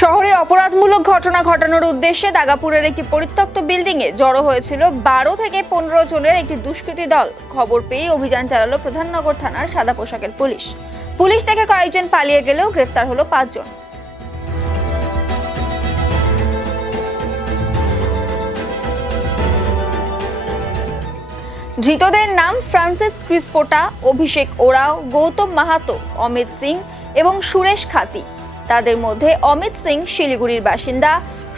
শহরে অপরাধমূলক ঘটনা ঘটানোর উদ্দেশ্যে দাগাপুরের একটি পরিত্যক্ত বিল্ডিং এ জড়ো হয়েছিল 12 থেকে 15 জনের একটি দুষ্কৃতী দল। খবর পেয়ে অভিযান চালালো প্রধাননগর থানার সাদা পোশাকের পুলিশ। পুলিশ থেকে কয়েকজন পালিয়ে গেলেও গ্রেফতার হলো 5 জন। ধৃতদের নাম ফ্রান্সিস ক্রিসপোটা, অভিষেক ওরাও, গৌতম মাহাতো, অমিত সিং এবং সুরেশ খাতি। তাদের মধ্যে অমিত সিং শিলিগুড়ির বাসিন্দা,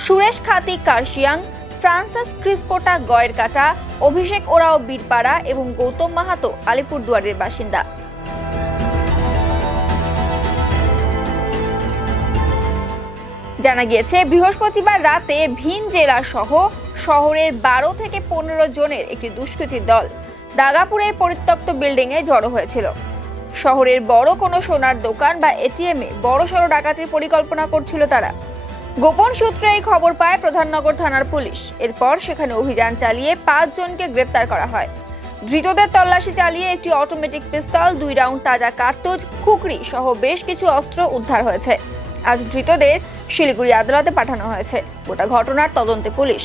সুরেশ খাতি কার্শিয়াং, ফ্রান্সিস ক্রিসপোটা গয়েরকাটা, অভিষেক ওরাও বীরপাড়া এবং গৌতম মাহাতো আলিপুরদুয়ারের বাসিন্দা। জানা গিয়েছে বৃহস্পতিবার রাতে ভিন জেলা সহ শহরের 12 থেকে 15 জনের একটি দুষ্কৃতী দল দাগাপুরের পরিত্যক্ত বিল্ডিং এ জড়ো হয়েছিল। শহরের বড় কোনো সোনার দোকান বা এটিএম এ বড়সড় ডাকাতির পরিকল্পনা করছিল তারা। গোপন সূত্রে এই খবর পায় প্রধাননগর থানার পুলিশ। এরপর সেখানে অভিযান চালিয়ে 5 জনকে গ্রেফতার করা হয়। ধৃতদের তল্লাশি চালিয়ে একটি অটোমেটিক পিস্তল, 2 রাউন্ড তাজা কার্তুজ, খুকরি সহ বেশ কিছু অস্ত্র উদ্ধার হয়েছে। আজ ধৃতদের শিলিগুড়ি আদালতে পাঠানো হয়েছে। গোটা ঘটনার তদন্তে পুলিশ।